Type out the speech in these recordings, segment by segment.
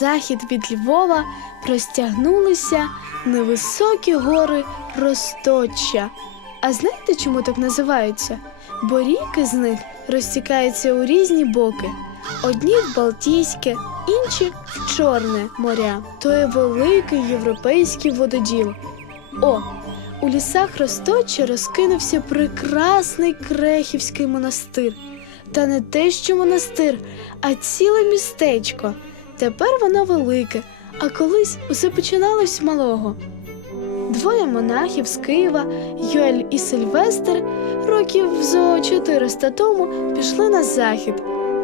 захід від Львова простягнулися невисокі гори Росточчя. А знаєте, чому так називаються? Бо ріки з них розтікаються у різні боки. Одні в Балтійське, інші в Чорне моря. То є великий європейський вододіл. О, у лісах Росточчя розкинувся прекрасний Крехівський монастир. Та не те, що монастир, а ціле містечко. Тепер воно велике, а колись усе починалось з малого. Двоє монахів з Києва, Юель і Сильвестр, років зо 400 тому пішли на захід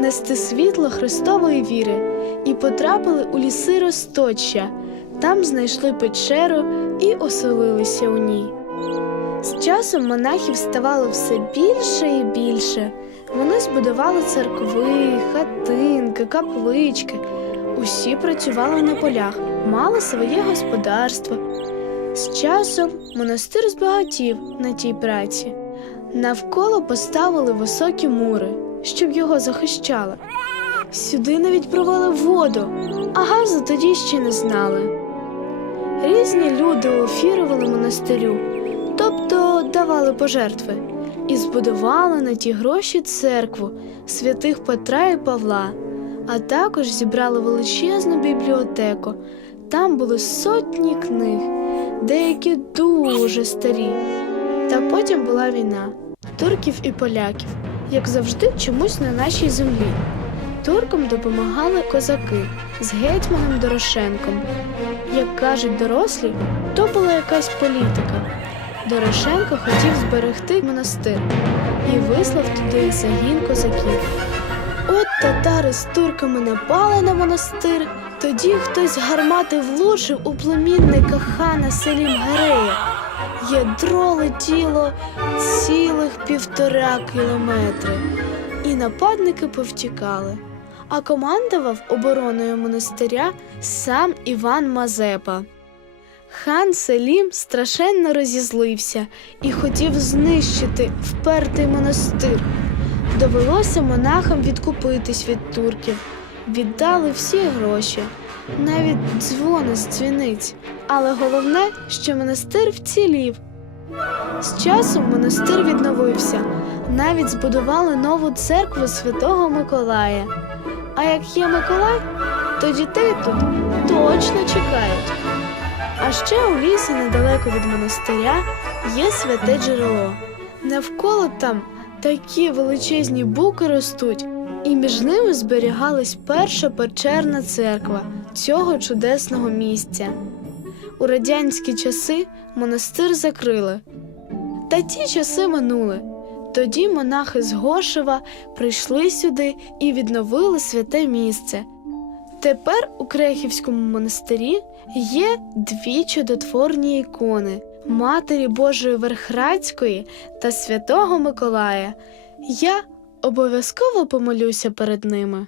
нести світло Христової віри і потрапили у ліси Росточчя. Там знайшли печеру і оселилися у ній. З часом монахів ставало все більше і більше. Вони збудували церкви, хатинки, каплички. Усі працювали на полях, мали своє господарство. З часом монастир збагатів на тій праці. Навколо поставили високі мури, щоб його захищали. Сюди навіть провели воду, а газу тоді ще не знали. Різні люди офірували монастирю, тобто давали пожертви, і збудували на ті гроші церкву святих Петра і Павла, а також зібрали величезну бібліотеку. Там були сотні книг, деякі дуже старі. Та потім була війна турків і поляків, як завжди, чомусь на нашій землі. Туркам допомагали козаки з гетьманом Дорошенком. Як кажуть дорослі, то була якась політика. Дорошенко хотів зберегти монастир і вислав туди загін козаків. От татари з турками напали на монастир. Тоді хтось гармати влучив у племінника хана Селім Герея. Ядро летіло цілих півтора кілометри, і нападники повтікали. А командував обороною монастиря сам Іван Мазепа. Хан Селім страшенно розізлився і хотів знищити впертий монастир. Довелося монахам відкупитись від турків, віддали всі гроші, навіть дзвони з дзвіниць. Але головне, що монастир вцілів. З часом монастир відновився, навіть збудували нову церкву святого Миколая. А як є Миколай, то дітей тут точно чекають. А ще у лісі недалеко від монастиря є святе джерело. Навколо там такі величезні буки ростуть, і між ними зберігалась перша печерна церква цього чудесного місця. У радянські часи монастир закрили. Та ті часи минули. Тоді монахи з Гошева прийшли сюди і відновили святе місце. Тепер у Крехівському монастирі є дві чудотворні ікони Матері Божої Верхрадської та Святого Миколая. Я обов'язково помолюся перед ними.